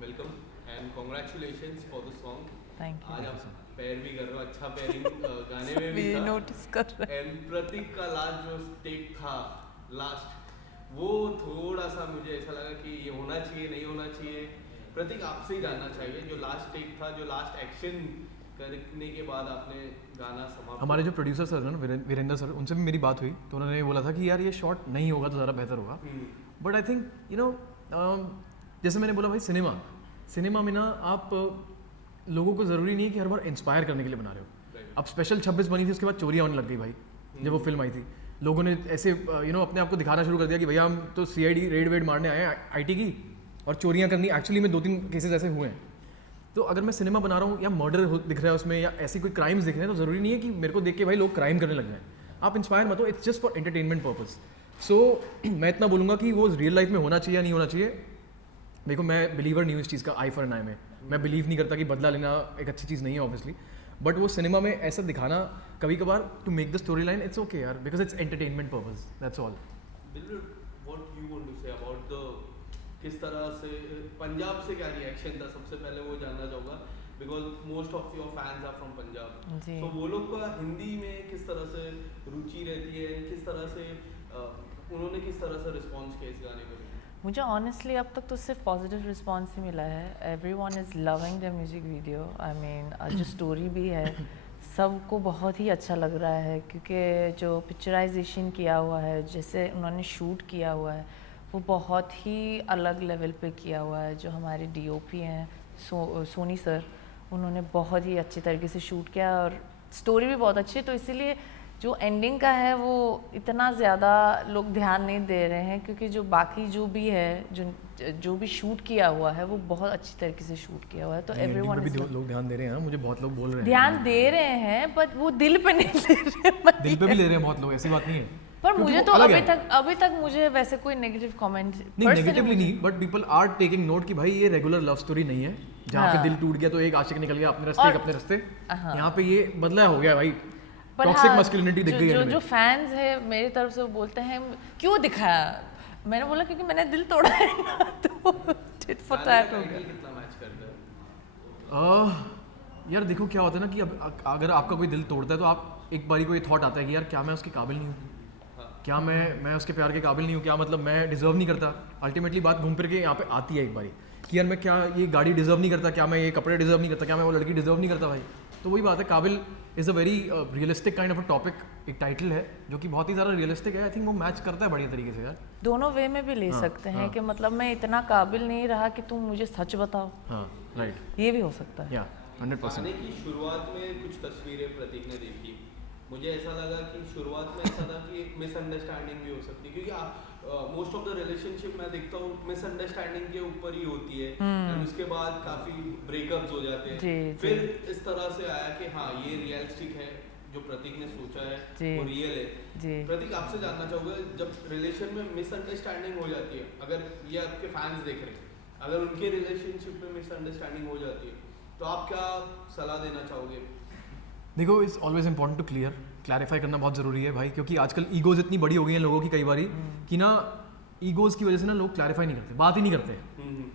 Welcome and congratulations for the song. Thank you. आज आप पैर भी कर रहे हो, अच्छा पैरिंग गाने में भी भी था। नोटिस कर रहे एंड प्रतीक का लास्ट जो टेक था लास्ट, वो थोड़ा सा मुझे ऐसा लगा कि ये होना चाहिए नहीं होना चाहिए। प्रतीक आपसे ही जानना चाहिए, जो लास्ट टेक था, जो लास्ट एक्शन करने के बाद आपने गाना समाप्त, हमारे जो प्रोड्यूसर सर हैं ना वीरेंद्र सर, उनसे भी मेरी बात हुई तो उन्होंने बोला था कि यार ये शॉट नहीं होगा तो ज़्यादा बेहतर होगा। But I think you know जैसे मैंने बोला भाई, सिनेमा में ना आप लोगों को ज़रूरी नहीं है कि हर बार इंस्पायर करने के लिए बना रहे हो। अब स्पेशल 26 बनी थी, उसके बाद चोरियां आने लग गई भाई। जब वो फिल्म आई थी, लोगों ने ऐसे अपने आप को दिखाना शुरू कर दिया कि भैया हम तो CID रेड वेड मारने आए हैं IT की, और चोरियां करनी। एक्चुअली में 2-3 केसेस ऐसे हुए हैं। तो अगर मैं सिनेमा बना रहा हूँ या मर्डर दिख रहा है उसमें या ऐसी कोई क्राइम्स दिख रहे हैं, तो ज़रूरी नहीं है कि मेरे को देख के भाई लोग क्राइम करने लग जाएं। आप इंस्पायर मत हो, it's just for entertainment purpose. So मैं इतना बोलूँगा कि वो रियल लाइफ में होना चाहिए या नहीं होना चाहिए। देखो, मैं बिलीवर नहीं हूँ इस चीज़ का, आई फॉर एन आई में। मैं बिलीव नहीं करता कि बदला लेना एक अच्छी चीज़ नहीं है ऑब्वियसली, बट वो सिनेमा में ऐसा दिखाना कभी कभार to make the story line, it's okay यार, because it's entertainment purpose, that's all. What you want to say about the, किस तरह से पंजाब से क्या रिएक्शन था, सबसे पहले वो जानना चाहूँगा, because most of your fans are from Punjab. जी। सो वो लोग का हिंदी में किस तरह से रुचि रहती है, किस तरह से उन्होंने किस तरह से रिस्पॉन्स किया इस गाने को? मुझे ऑनेस्टली अब तक तो सिर्फ पॉजिटिव रिस्पॉन्स ही मिला है। Everyone is loving the music video. I mean जो स्टोरी भी है सबको बहुत ही अच्छा लग रहा है, क्योंकि जो पिक्चराइजेशन किया हुआ है, जैसे उन्होंने शूट किया हुआ है, वो बहुत ही अलग लेवल पे किया हुआ है। जो हमारे DOP हैं सोनी सर, उन्होंने बहुत ही अच्छी तरीके से शूट किया और स्टोरी भी बहुत अच्छी है। तो इसीलिए जो एंडिंग का है वो इतना ज़्यादा लोग ध्यान नहीं दे रहे हैं, क्योंकि जो बाकी जो भी है, जो भी शूट किया हुआ है, वो बहुत अच्छी तरीके से शूट किया हुआ है। तो एवरीवन भी लोग ध्यान दे रहे हैं ना, मुझे बहुत लोग बोल रहे हैं ध्यान दे रहे हैं, बट वो दिल पे नहीं ले रहे। दिल पे भी ले रहे हैं बहुत लोग, ऐसी बात नहीं है। पर क्योंकि मुझे वो तो अलग है। अभी तक मुझे वैसे कोई नेगेटिव कमेंट नहीं, नेगेटिवली नहीं, but people are taking note कि भाई ये रेगुलर लव स्टोरी नहीं है जहाँ पे दिल टूट गया तो एक आशिक निकल गया अपने रास्ते, एक अपने रास्ते। यहाँ पे ये बदला हो गया भाई, टॉक्सिक मस्कुलिनिटी दिख गई है। जो फैंस है मेरी तरफ से वो बोलते हैं क्यों दिखाया, मैंने बोला क्योंकि मैंने दिल तोड़ा है ना, तो टिट फॉर टैट हो गया। कितना मैच करता है? यार देखो क्या होता है ना कि अब अगर आपका कोई दिल तोड़ता है तो आप एक बारी को ये थॉट आता है कि यार क्या मैं उसके काबिल नहीं हूँ, क्या मैं उसके प्यार के काबिल नहीं हूँ, क्या मतलब मैं डिजर्व नहीं करता। अल्टीमेटली बात घूम फिर के यहाँ पे आती है एक बारी कि यार मैं क्या ये गाड़ी डिजर्व नहीं करता, क्या मैं ये कपड़े डिजर्व नहीं करता, क्या मैं वो लड़की डिजर्व नहीं करता भाई। तो वही बात है, काबिल is a very realistic kind of a topic, एक टाइटल है जो कि बहुत ही ज़्यादा रियलिस्टिक है। आई थिंक वो मैच करता है बढ़िया तरीके से यार। दोनों वे में भी ले सकते हैं कि मतलब मैं इतना काबिल नहीं रहा कि तुम मुझे सच बताओ। हाँ राइट, ये भी हो सकता है। या 100%। गाने की शुरुआत में कुछ तस्वीरें प्रतीक ने देखी, मुझे ऐसा लगा कि शुरुआत में ऐसा था कि एक मिसअंडरस्टैंडिंग भी हो सकती है, क्योंकि आप मोस्ट ऑफ द रिलेशनशिप मैं देखता हूँ मिसअंडरस्टैंडिंग के ऊपर ही होती है, और उसके बाद काफी ब्रेकअप्स हो जाते हैं। फिर इस तरह से आया कि हाँ ये रियलिस्टिक है, जो प्रतीक ने सोचा है वो रियल है। प्रतीक, आपसे जानना चाहूँगा, जब रिलेशन में मिसअंडरस्टैंडिंग हो जाती है, अगर ये आपके फैंस देख रहे हैं, अगर उनके रिलेशनशिप में मिसअंडरस्टैंडिंग हो जाती है, तो आप क्या सलाह देना चाहोगे? देखो, it's always important to clarify करना बहुत ज़रूरी है भाई, क्योंकि आजकल ईगोज इतनी बड़ी हो गई हैं लोगों की कई बारी कि ना ईगोज की वजह से ना लोग क्लैरिफाई नहीं करते, बात ही नहीं करते।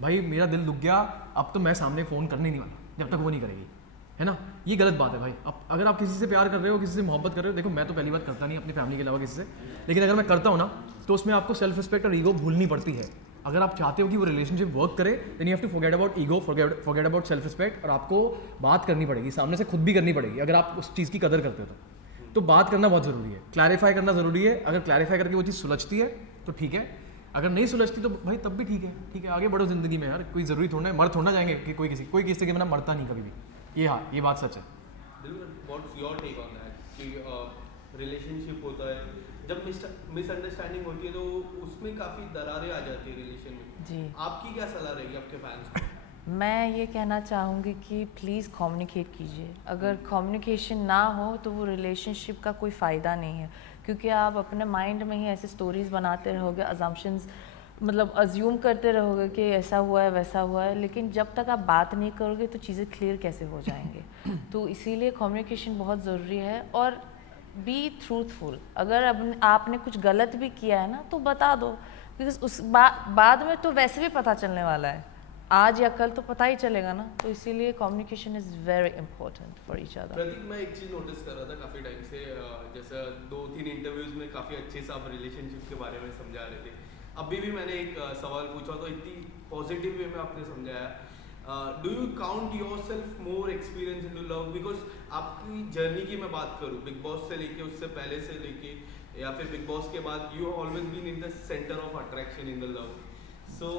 भाई मेरा दिल दुख गया, अब तो मैं सामने फ़ोन करने नहीं वाला जब तक वो नहीं करेगी, है ना। ये गलत बात है भाई। अब अगर आप किसी से प्यार कर रहे हो, किसी से मोहब्बत कर रहे हो, देखो मैं तो पहली बात करता नहीं अपनी फैमिली के अलावा किसी से, लेकिन अगर मैं करता हूँ ना तो उसमें आपको सेल्फ रिस्पेक्ट और ईगो भूलनी पड़ती है। अगर आप चाहते हो कि वो रिलेशनशिप वर्क करे, then you have to forget about ego, forget about self respect, और आपको बात करनी पड़ेगी, सामने से खुद भी करनी पड़ेगी अगर आप उस चीज़ की कदर करते हो तो बात करना बहुत ज़रूरी है, क्लैरिफाई करना ज़रूरी है। अगर क्लैरिफाई करके वो चीज़ सुलझती है तो ठीक है, अगर नहीं सुलझती तो भाई तब भी ठीक है, आगे बढ़ो ज़िंदगी में यार। कोई ज़रूरी थोड़ा है, मर थोड़ा जाएंगे कि कोई किसी के बिना मरता नहीं कभी भी। ये हाँ, ये बात सच है। What's your take on that कि रिलेशनशिप होता है, जब मिसअंडरस्टैंडिंग होती है तो उसमें काफ़ी दरारें आ जाती है रिलेशन में जी। आपकी क्या सलाह रहेगी आपके फैंस को? मैं ये कहना चाहूँगी कि प्लीज़ कम्युनिकेट कीजिए। अगर कम्युनिकेशन ना हो तो वो रिलेशनशिप का कोई फ़ायदा नहीं है, क्योंकि आप अपने माइंड में ही ऐसे स्टोरीज़ बनाते रहोगे, अजम्पशंस मतलब अज्यूम करते रहोगे कि ऐसा हुआ है वैसा हुआ है, लेकिन जब तक आप बात नहीं करोगे तो चीज़ें क्लियर कैसे हो जाएंगे। तो इसीलिए कम्युनिकेशन बहुत ज़रूरी है, और बी ट्रूथफुल। अगर आपने कुछ गलत भी किया है ना तो बता दो, बिकॉज उस बाद में तो वैसे भी पता चलने वाला है। आज या कल तो पता ही चलेगा ना, तो इसीलिए communication is very important for each other. Prateek, मैं एक चीज़ नोटिस कर रहा था काफ़ी टाइम से, जैसा 2-3 इंटरव्यूज़ में काफ़ी अच्छे से आप रिलेशनशिप के बारे में समझा रहे थे। अभी भी मैंने एक सवाल पूछा तो इतनी पॉजिटिव वे में आपने समझाया। Do you count yourself more experience into love? Because आपकी जर्नी की मैं बात करूँ, बिग बॉस से लेके, उससे पहले से लेके, या फिर बिग बॉस के बाद, you have always been in the center of attraction in the love. So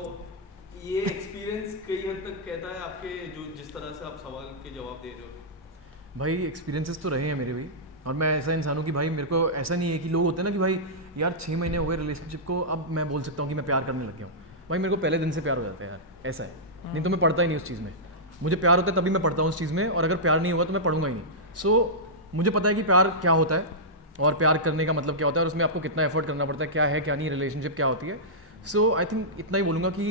ये एक्सपीरियंस कई हद तक कहता है आपके, जो जिस तरह से आप सवाल के जवाब दे रहे हो। भाई एक्सपीरियंसेस तो रहे हैं मेरे भी, और मैं ऐसा इंसान हूँ कि भाई मेरे को ऐसा नहीं है कि लोग होते हैं ना कि भाई यार 6 महीने हो गए रिलेशनशिप को, अब मैं बोल सकता हूँ कि मैं प्यार करने लग गया हूँ। भाई मेरे को पहले दिन से प्यार हो जाता है यार, ऐसा है। नहीं तो मैं पढ़ता ही नहीं उस चीज़ में। मुझे प्यार होता है तभी मैं पढ़ता हूँ उस चीज़ में, और अगर प्यार नहीं होगा तो मैं पढ़ूंगा ही नहीं। सो मुझे पता है कि प्यार क्या होता है और प्यार करने का मतलब क्या होता है, और उसमें आपको कितना एफर्ट करना पड़ता है, क्या है क्या नहीं, रिलेशनशिप क्या होती है। सो आई थिंक इतना ही बोलूँगा कि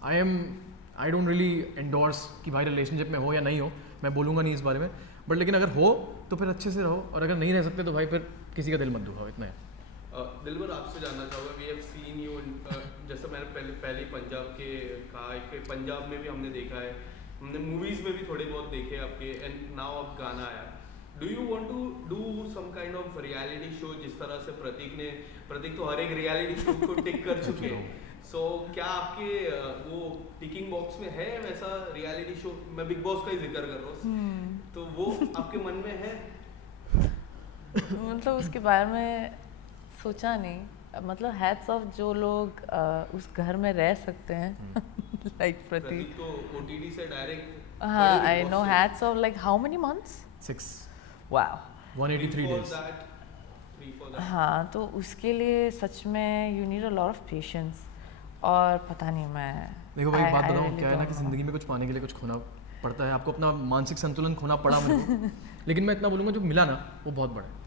आई डोंट रियली एंडोर्स कि भाई रिलेशनशिप में हो या नहीं हो, मैं बोलूँगा नहीं इस बारे में। बट लेकिन अगर हो तो फिर अच्छे से रहो, और अगर नहीं रह सकते तो भाई फिर किसी का दिल मत दुखाओ, इतना है। दिलबर, आपसे जानना चाहूँगा, वी हैव सीन यू, जैसे मैंने पहले पंजाब के कहा है कि पंजाब में भी हमने देखा है, हमने मूवीज़ में भी थोड़े बहुत देखे आपके, एंड नाउ अब गाना आया। Do you want to do some kind of reality show, जिस तरह से प्रतीक तो हर एक रियलिटी शो को टिक कर चुके हैं। सो क्या आपके वो टिकिंग बॉक्स में है वैसा रियलिटी शो? मैं बिग बॉस का ही जिक्र कर रहा हूँ, तो वो आपके मन में है? मतलब उसके बारे में सोचा नहीं, मतलब हैट्स ऑफ जो लोग उस घर में रह सकते हैं लाइक प्रतीक तो ओटीटी से डायरेक्ट। हाँ, I know, hats off, like how many months? 6 wow, 183 days। हाँ, तो उसके लिए सच में you need a lot of patience, और पता नहीं, मैं देखो भाई बात बताऊँ, क्या है ना कि ज़िंदगी में कुछ पाने के लिए कुछ खोना पड़ता है, आपको अपना मानसिक संतुलन खोना पड़ा मेरे को। लेकिन मैं इतना बोलूँगा जो मिला ना वो बहुत बड़ा है।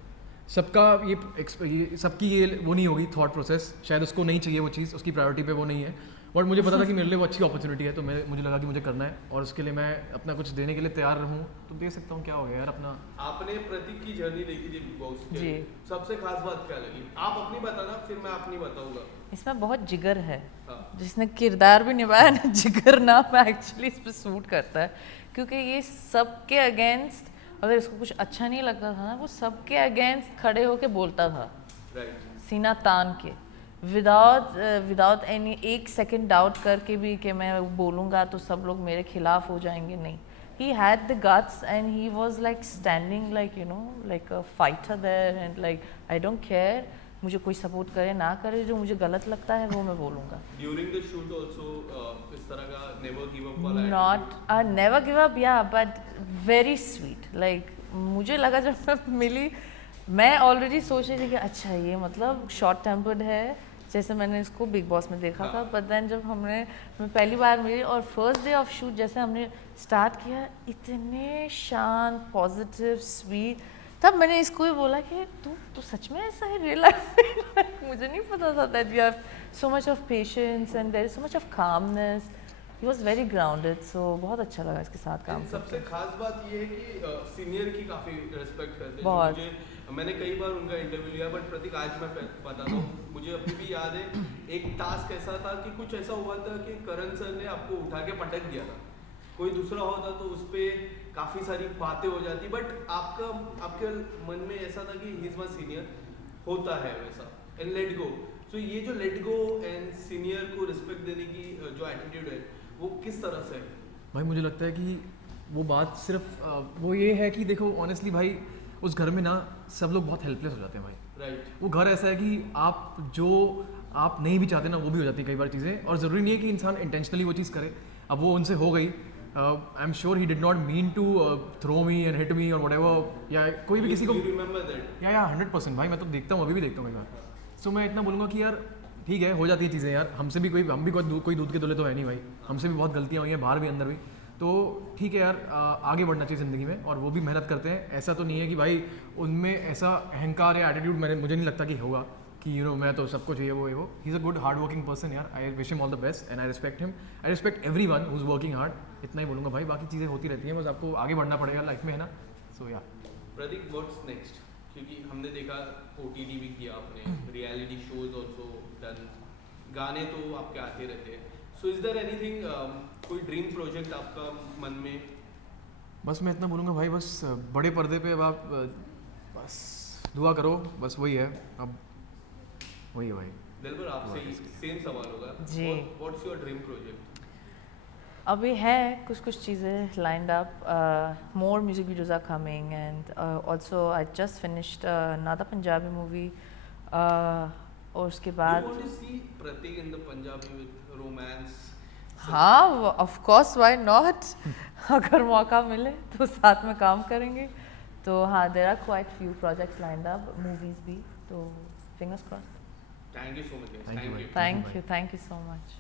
सबका ये सबकी ये वो नहीं होगी थॉट प्रोसेस, शायद उसको नहीं चाहिए वो चीज़, उसकी प्रायोरिटी पे वो नहीं है। बट मुझे पता था कि मेरे लिए वो अच्छी अपॉर्चुनिटी है, तो मुझे लगा कि मुझे करना है, और उसके लिए मैं अपना कुछ देने के लिए तैयार रहूँ, तो दे सकता हूँ। क्या हो गया यार अपना। आपने प्रतीक की जर्नी देखी थी बिग बॉस की, जी। सबसे खास बात क्या लगी? आप अपनी बताना, फिर मैं अपनी बताऊंगा। इसमें बहुत जिगर है। हाँ। जिसने किरदार भी निभाया ना, जिगर नाम एक्चुअली इस पे सूट करता है, क्योंकि ये सबके अगेंस्ट, अगर इसको कुछ अच्छा नहीं लगता था ना, वो सबके अगेंस्ट खड़े होके बोलता था, राइट। सीना तान के, विदाउट एनी एक सेकंड डाउट करके भी कि मैं बोलूँगा तो सब लोग मेरे खिलाफ हो जाएंगे, नहीं। he had the guts and he was like standing like, you know, like a fighter there, and like I don't care, मुझे कोई सपोर्ट करे ना करे, जो मुझे गलत लगता है वो मैं बोलूँगा। ड्यूरिंग द शूट आल्सो इस तरह का नेवर गिव अप वाला नॉट नेवर गिव अप, या बट वेरी स्वीट। लाइक मुझे लगा जब मैं मिली, मैं ऑलरेडी सोच रही थी कि अच्छा ये मतलब शॉर्ट टेम्पर्ड है, जैसे मैंने इसको बिग बॉस में देखा था। बट देन जब मैं पहली बार मिली और फर्स्ट डे ऑफ शूट जैसे हमने स्टार्ट किया, इतने शांत, पॉजिटिव, स्वीट, तब मैंने इसको भी बोला कि तू सच में ऐसा है रियल लाइफ में? मुझे नहीं पता था that you have so much of patience and there is so much of calmness. He was very grounded, so बहुत अच्छा लगा इसके साथ काम करके। सबसे खास बात ये है कि सीनियर की काफ़ी रिस्पेक्ट करते हैं। बहुत। मैंने कई बार उनका इंटरव्यू लिया, बट प्रतीक आज मैं बताता हूँ, मुझे अभी भी याद है एक टास्क ऐसा था कि कुछ ऐसा हुआ था कि करण सर ने आपको उठा के पटक दिया था, कोई दूसरा होता तो उस पर काफ़ी सारी बातें हो जाती, बट आपके मन में ऐसा था कि ही इज़ माय सीनियर, होता है वैसा, एंड लेट गो। सो ये जो लेट गो एंड सीनियर को रिस्पेक्ट देने की जो एटीट्यूड है, वो किस तरह से है? भाई मुझे लगता है कि वो बात सिर्फ वो ये है कि देखो ऑनेस्टली भाई, उस घर में ना सब लोग बहुत हेल्पलेस हो जाते हैं भाई। राइट। वो घर ऐसा है कि आप नहीं भी चाहते ना, वो भी हो जाती है कई बार चीज़ें, और ज़रूरी नहीं है कि इंसान इंटेंशनली वो चीज़ करे। अब वो उनसे हो गई, I am sure he did not mean to throw me and hit me और व्हाटएवर, या कोई भी किसी को, रिमेंबर दैट? या 100% भाई, मैं तो देखता हूँ, अभी भी देखता हूँ कई बार। सो मैं इतना बोलूँगा कि यार ठीक है, हो जाती है चीज़ें यार, हमसे भी हम भी कोई दूध के दूल्हे तो है नहीं भाई, हमसे भी बहुत गलतियाँ हुई हैं बाहर भी अंदर भी, तो ठीक है यार, आगे बढ़ना चाहिए ज़िंदगी में, और वो भी मेहनत करते हैं। ऐसा तो नहीं है कि भाई उनमें ऐसा अहंकार या एटीट्यूड मुझे नहीं लगता कि होगा कि मैं तो सबको चाहिए वो he is a good hard working person यार। I wish him all the best and I respect him, I respect everyone who is working hard. इतना ही बोलूँगा भाई, बाकी चीज़ें होती रहती हैं, बस आपको आगे बढ़ना पड़ेगा लाइफ में, है ना। सो या प्रतीक, व्हाट्स नेक्स्ट? क्योंकि हमने देखा OTT भी किया आपने, रियलिटी शोज ऑल्सो डन, गाने तो आपके आते रहते हैं, सो इज देयर एनीथिंग, कोई ड्रीम प्रोजेक्ट आपका मन में? बस मैं इतना बोलूँगा भाई, बस बड़े पर्दे पे अब आप बस दुआ करो, बस वही है, अब वही है भाई। दिलबर आपसे ही सेम सवाल होगा जी। What's your dream project? अभी है कुछ कुछ चीज़ें lined up, more music videos are coming and also I just finished another Punjabi movie, और उसके बाद you want to see Prateek in the Punjabi with romance? हाँ ऑफ कोर्स व्हाई नॉट अगर मौका मिले तो साथ में काम करेंगे। तो हाँ there are quite few projects lined up, movies भी, तो fingers crossed. Thank you so much. Thank you, thank you. भाई। Thank you so much.